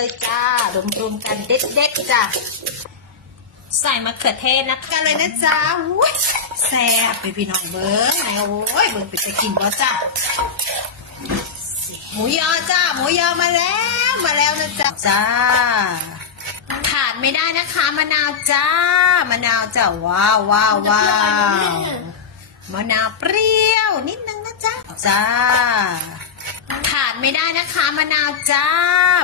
เลยจ้ารวมๆกันเด็ดๆจ้ะใส่มะเขือเทศนะคะกันเลยนะจ๊ะอุ้ยแซ่บไปพี่น้องเบิ้งไหนโอ้ยเบิ้งไปจะกินบ่จ้ะหมูยอจ้าหมูยอมาแล้วมาแล้วนะจ๊ะจ้าขาดไม่ได้นะคะมะนาวจ้ามะนาวจ้าว้าวว้าวว้าวมะนาวเปรี้ยวนิดนึงนะจ๊ะจ้าขาด ไม่ได้นะคะมะนาวจ้า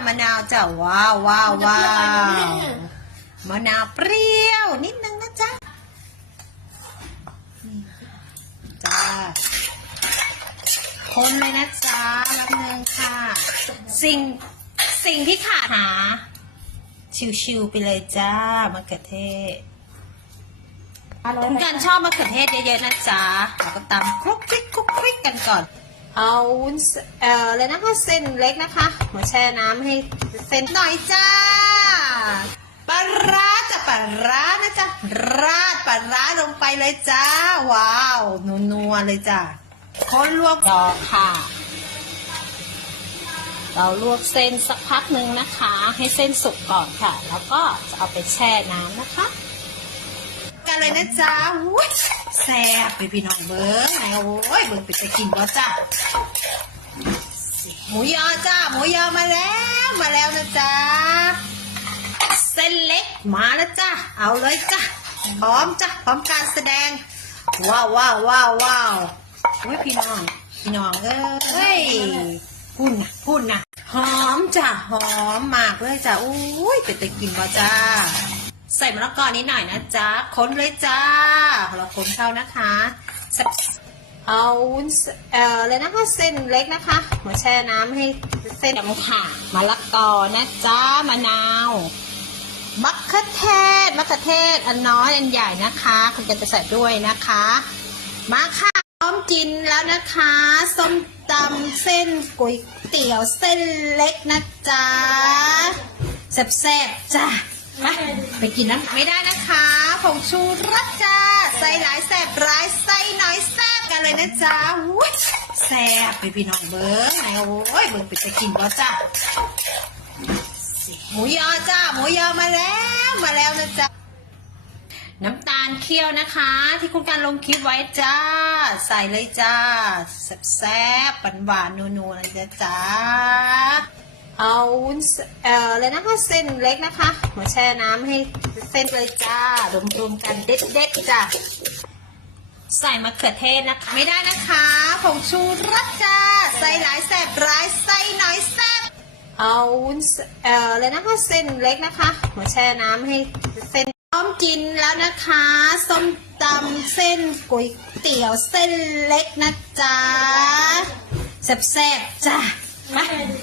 มะนาวจ้าว้าวว้าวว้าวมะนาวเปรี้ยวนิดนึงนะจ๊ะนี่จ้าคนเลยนะจ๊ะรับเงินค่ะ สิ่งสิ่งที่ขาดหา ชิวๆไปเลยจ้ามะเขือเทศคุณการชอบมะเขือเทศเยอะๆนะจ๊ะเราก็ตำคลุกคลิกคลุกคลิกกันก่อน เอาวุ้นเอ่อเลยนะคะเส้นเล็กนะคะมาแช่น้ำให้เส้นหน่อยจ้าปลาร้าจะปลาร้านะจ๊ะราดปลาร้าลงไปเลยจ้า ว้าวนัวๆเลยจ้ะคนลวกดอค่ะ เราลวกเส้นสักพักหนึ่งนะคะ ให้เส้นสุกก่อนค่ะ แล้วก็จะเอาไปแช่น้ำนะคะ กันเลยนะจ๊ะ แซ่บไปพี่น้องเบิ้งไหนโอ้ยเบิ้งไปจะกินบ่จ้ะหมูยอจ้าหมูยอมาแล้วมาแล้วนะจ๊ะเส้นเล็กมาแล้วจ้ะเอาเลยจ้ะพร้อมจ้ะพร้อมการแสดง ว้าวว้าวว้าวว้าวอุ้ยพี่น้องพี่น้องเอ้ยพุ่นนะพุ่นะหอมจ้ะหอมมากเลยจ้ะอุ้ยเป็นตะกินมาจ้า ใส่มะละกอนิดหน่อยนะจ๊ะค้นเลยจ้าเราค้นเข้านะคะเอาวุ้นเอ่อเลยนะคะเส้นเล็กนะคะมาแช่น้ำให้เส้นดำค่ะมะละกอนะจ๊ะมะนาวมะเขือเทศมะเขือเทศอันน้อยอันใหญ่นะคะ คุณกันจะใส่ด้วยนะคะ มาค่ะพร้อมกินแล้วนะคะส้มตำเส้นก๋วยเตี๋ยวเส้นเล็กนะจ๊ะแซ่บๆจ้ะไป ไปกินน้ำไม่ได้นะคะผงชูรสจ้าใส่หลายแซ่บร้ายใส่น้อยแซ่บกันเลยนะจ๊ะอุ๊ยแซ่บไปพี่น้องเบิ้งไหนโอ้ยเบิ้งไปจะกินบ่จ้ะหมูยอจ้าหมูยอมาแล้วมาแล้วนะจ๊ะน้ำตาลเคี่ยวนะคะ ที่คุณการลงคลิปไว้จ้า ใส่เลยจ้าแซ่บๆหวานๆนัวๆเลยจ้าจ้า เอาวุ้นเอ่อเลยนะคะเส้นเล็กนะคะ มาแช่น้ำให้เส้นเลยจ้ารวมๆกันเด็ดๆจ้าใส่มะเขือเทศนะคะ ไม่ได้นะคะผงชูรสจ้าใส่หลายแซ่บร้ายใส่น้อยแซบเอาวุ้นเอ่อเลยนะคะเส้นเล็กนะคะ มาแช่น้ำให้เส้นพร้อมกินแล้วนะคะส้มตำเส้นก๋วยเตี๋ยวเส้นเล็กนะจ๊ะแซ่บๆจ้า ไป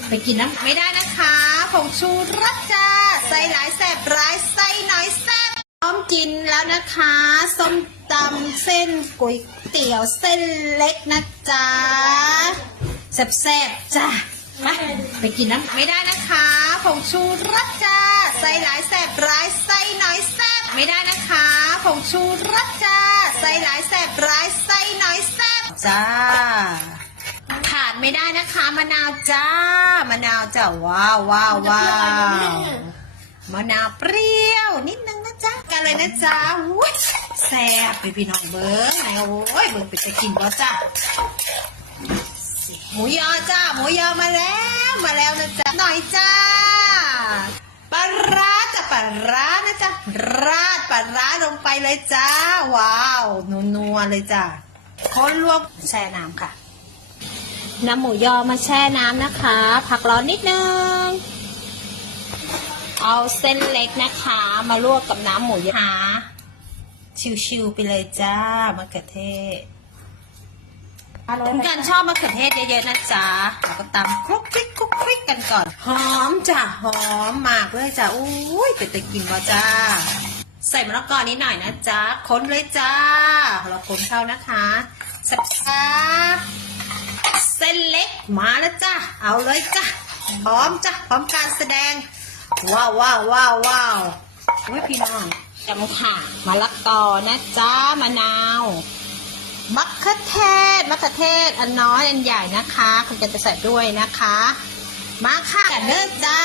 ไปกินน้ำไม่ได้นะคะผงชูรสจ้าใส่หลายแซ่บร้ายใส่น้อยแซ่บพร้อมกินแล้วนะคะ ส้มตำเส้นก๋วยเตี๋ยวเส้นเล็กนะจ๊ะแซ่บๆจ้ะไปไปกินน้ำไม่ได้นะคะผงชูรสจ้าใส่หลายแซ่บร้ายใส่น้อยแซ่บไม่ได้นะคะผงชูรสจ้าใส่หลายแซ่บร้ายใส่น้อยแซ่บจ้า ไม่ได้นะคะมะนาวจ้ามะนาวจ้าว้าวว้าวว้าวมะนาวเปรี้ยว นิดนึงนะจ๊ะกันเลยนะจ๊ะอุ้ยแซ่บไปพี่น้องเบิ้งไหนโอ้ยเบิ้งไปจะกินบ่จ้ะหมูยอจ้าหมูยอมาแล้วมาแล้วนะจ๊ะหน่อยจ้าปลาร้าจะปลาร้านะจ๊ะราดปลาร้าลงไปเลยจ้าว้าวนัวๆเลยจ้ะคนลวกแช่น้ำค่ะ นำหมูยอมาแช่น้ำนะคะ พักร้อนนิดนึง เอาเส้นเล็กนะคะ มาลวกกับน้ำหมูยาชิวๆไปเลยจ้ามะเขือเทศคุณการชอบมะเขือเทศเยอะๆนะจ๊ะเราก็ตำคลุกคลิกคลุกคลิกกันก่อน หอมจ้ะหอมมากเลยจ้ะอุ้ยเป็นตะกินบ่จ้า ใส่มะละกอนิดหน่อยนะจ๊ะค้นเลยจ้า เราค้นเข้านะคะสับๆเส้ นเล็กมาแล้วจ้ะเอาเลยจ้ะพร้อมจ้ะพร้อมการแสดง ว้าวว้าวว้าวว้าวอุ้ยพี่น้องจำค่ะมะละกอนะจ้ามะนาวมะเขือเทศมะเขือเทศอันน้อยอันใหญ่นะคะคุณจะจะใส่ด้วยนะคะ มาค่ะกันเด้อจ้า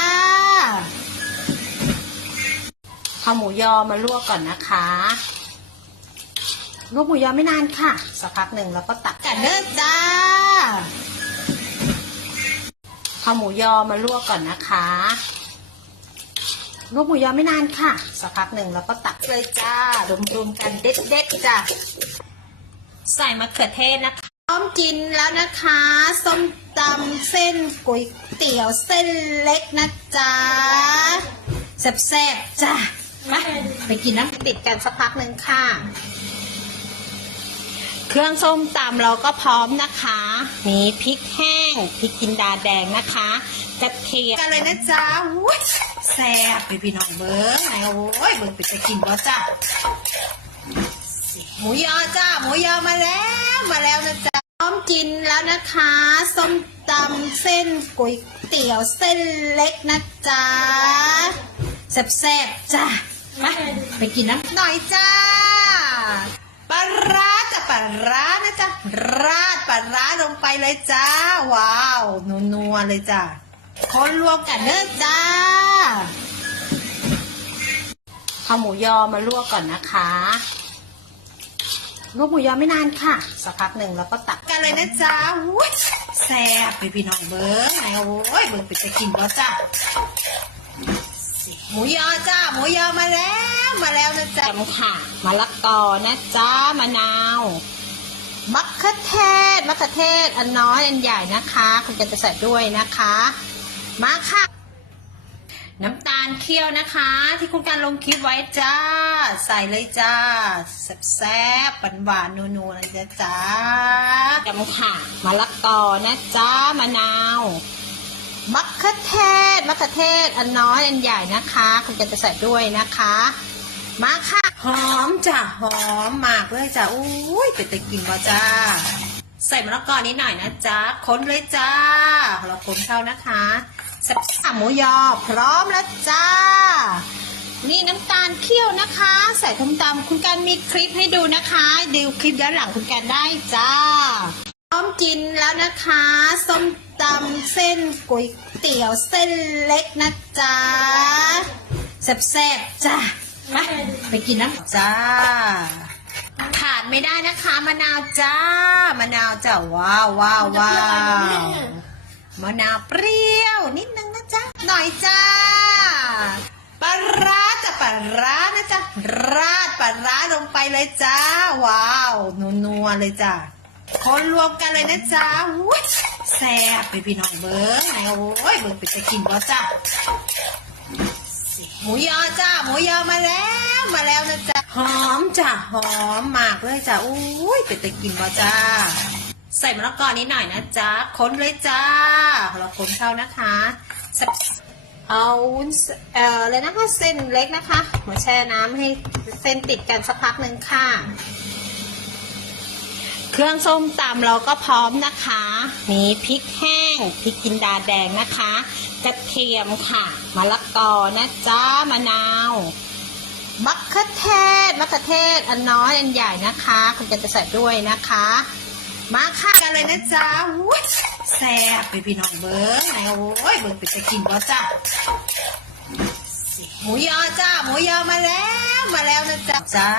เอาหมูยอมาลวกก่อนนะคะลวกหมูยอไม่นานค่ะ สักพักหนึ่งแล้วก็ตักกันเด้อจ้า เอาหมูยอมาลวกก่อนนะคะลวกหมูยอไม่นานค่ะ สักพักหนึ่งแล้วก็ตักเลยจ้ารวมๆกันเด็ดๆจ้าใส่มะเขือเทศนะคะพร้อมกินแล้วนะคะ ส้มตำเส้นก๋วยเตี๋ยวเส้นเล็กนะจ๊ะแซ่บๆจ้าไปไปกินน้ำติดกันสักพักหนึ่งค่ะ เครื่องส้มตำเราก็พร้อมนะคะมีพริกแห้งพริกจินดาแดงนะคะกระเทียมกันเลยนะจ๊ะแซ่บไปพี่น้องเบิ้งไหนโอ้ยเบิ้งไปจะกินบ่จ้ะหมูยอจ้าหมูยอมาแล้วมาแล้วนะจ๊ะพร้อมกินแล้วนะคะ ส้มตำเส้นก๋วยเตี๋ยวเส้นเล็กนะจ๊ะแซ่บๆจ้ะไปไปกินน้ำหน่อยจ้า ปลาร้าจ้ะปลา ร้านะจ๊ะ ราดปลาร้าลงไปเลยจ้า ว้าว นัวๆเลยจ้ะคนรวมกันเด้อจ้าเอาหมูยอมาลวกก่อนนะคะลวกหมูยอไม่นานค่ะ สักพักหนึ่งแล้วก็ตักกันเลยนะจ๊ะแซ่บไปพี่น้องเบิ้งไหนโอ้ยเบิ้งไปจะกินบ่จ้าหมูยอจ้าหมูยอมาแล้ว มาแล้วนะจ๊ะค่ะมะละกอนะจ้ามะนาว มะเขือเทศมะเขือเทศอันน้อยอันใหญ่นะคะคุณจะใส่ด้วยนะคะ มาค่ะ น้ำตาลเคี่ยวนะคะ ที่คุณการลงคลิปไว้จ้า ใส่เลยจ้าแซ่บๆหวานๆนัวๆเลยนะจ้าจำค่ะมะละกอนะจ้ามะนาวมะเขือเทศมะเขือเทศอันน้อยอันใหญ่นะคะ คุณจะใส่ด้วยนะคะ มาค่ะ หอมจ้ะหอมมากเลยจ้ะอุ้ยเป็นตะกินบ่จ้า ใส่มะละกอนิดหน่อยนะจ๊ะค้นเลยจ้าเราค้นเข้านะคะสับสับหมูยอพร้อมแล้วจ้า นี่น้ำตาลเคี่ยวนะคะ ใส่ทมตำคุณการมีคลิปให้ดูนะคะดูคลิปย้อนหลังคุณการได้จ้าพร้อมกินแล้วนะคะส้มตำเส้นก๋วยเตี๋ยวเส้นเล็กนะจ๊ะแซ่บๆจ้ะ ไปไปกินน้ำจ้า ขาดไม่ได้นะคะมะนาวจ้ามะนาวจ้าว้าวว้าวว้าวมะนาวเปรี้ยว นิดนึงนะจ๊ะหน่อยจ้าปลาร้าจ้ะปลาร้านะจ๊ะราดปลาร้าลงไปเลยจ้า ว้าวนัวๆเลยจ้าคนรวมกันเลยนะจ๊ะแซ่บไปพี่น้องเบิ้งไหนโอ้ยเบิ้งไปจะกินบ่จ้ะ มูยอจ้าหมูยอมาแล้วมาแล้วนะจ๊ะหอมจ้ะหอมมากเลยจ้ะอุ้ยเป็ดตะกินมาจ้า ใส่มะละกอนิดหน่อยนะจ๊ะค้นเลยจ้าเราคนเข้านะคะเอาวุ้นเอ่อเลยนะคะเส้นเล็กนะคะมาแช่น้ำให้เส้นติดกันสักพักหนึ่งค่ะ เครื่องส้มตำเราก็พร้อมนะคะ มีพริกแห้งพริกจินดาแดงนะคะ กระเทียมค่ะมะละกอนะจ้ามะนาวมะเขือเทศมะเขือเทศอันน้อยอันใหญ่นะคะ คุณจะใส่ด้วยนะคะ มาค่ะกันเลยนะจ๊ะแซ่บไปพี่น้องเบิ้งไหนโอ้ยเบิ้งไปจะกินบ่จ้าหมูยอจ้าหมูยอมาแล้วมาแล้วนะจ๊ะจ้า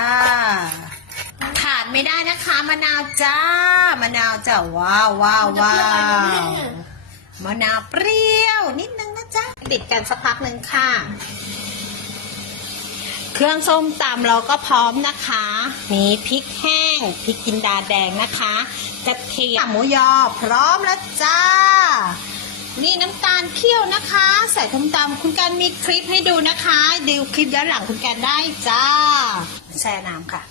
ไม่ได้นะคะมะนาวจ้ามะนาวจ้าว้าวว้าวว้าวมะนาวเปรี้ยว นิดนึงนะจ๊ะติดกันสักพักหนึ่งค่ะ เครื่องส้มตำเราก็พร้อมนะคะ มีพริกแห้งพริกจินดาแดงนะคะกระเทียมหมูยอพร้อมแล้วจ้านี่น้ำตาลเคี่ยวนะคะ ใส่ทมตำคุณการมีคลิปให้ดูนะคะ ดูคลิปย้อนหลังคุณการได้จ้าแช่น้ำค่ะ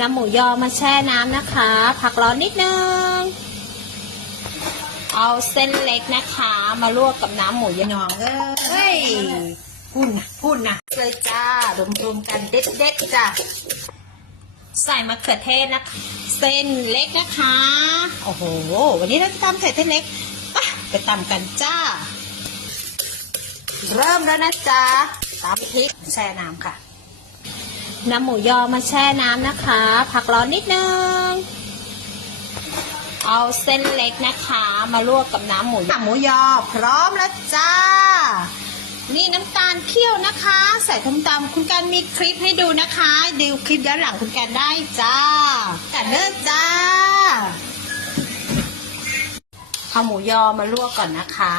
นำหมูยอมาแช่น้ำนะคะ ผักร้อนนิดนึง เอาเส้นเล็กนะคะ มาลวกกับน้ำหมูยอนองเอ้ยพุ่นะพุ่นนะเลยจ้ารวมๆกันเด็ดๆจ้าใส่มะเขือเทศนะคะ เส้นเล็กนะคะ โอ้โห วันนี้เราจะตำใส่เส้นเล็กไปไปตำกันจ้า เริ่มแล้วนะจ๊ะตำพริกแช่น้ำค่ะ นำหมูยอมาแช่น้ำนะคะ ผักร้อนนิดนึง เอาเส้นเล็กนะคะ มาลวกกับน้ำหมูหมูยอพร้อมแล้วจ้า นี่น้ำตาลเคี่ยวนะคะ ใส่ส้มตำคุณการมีคลิปให้ดูนะคะ ดูคลิปย้อนหลังคุณการได้จ้ากันเลิศจ้าเอาหมูยอมาลวกก่อนนะคะ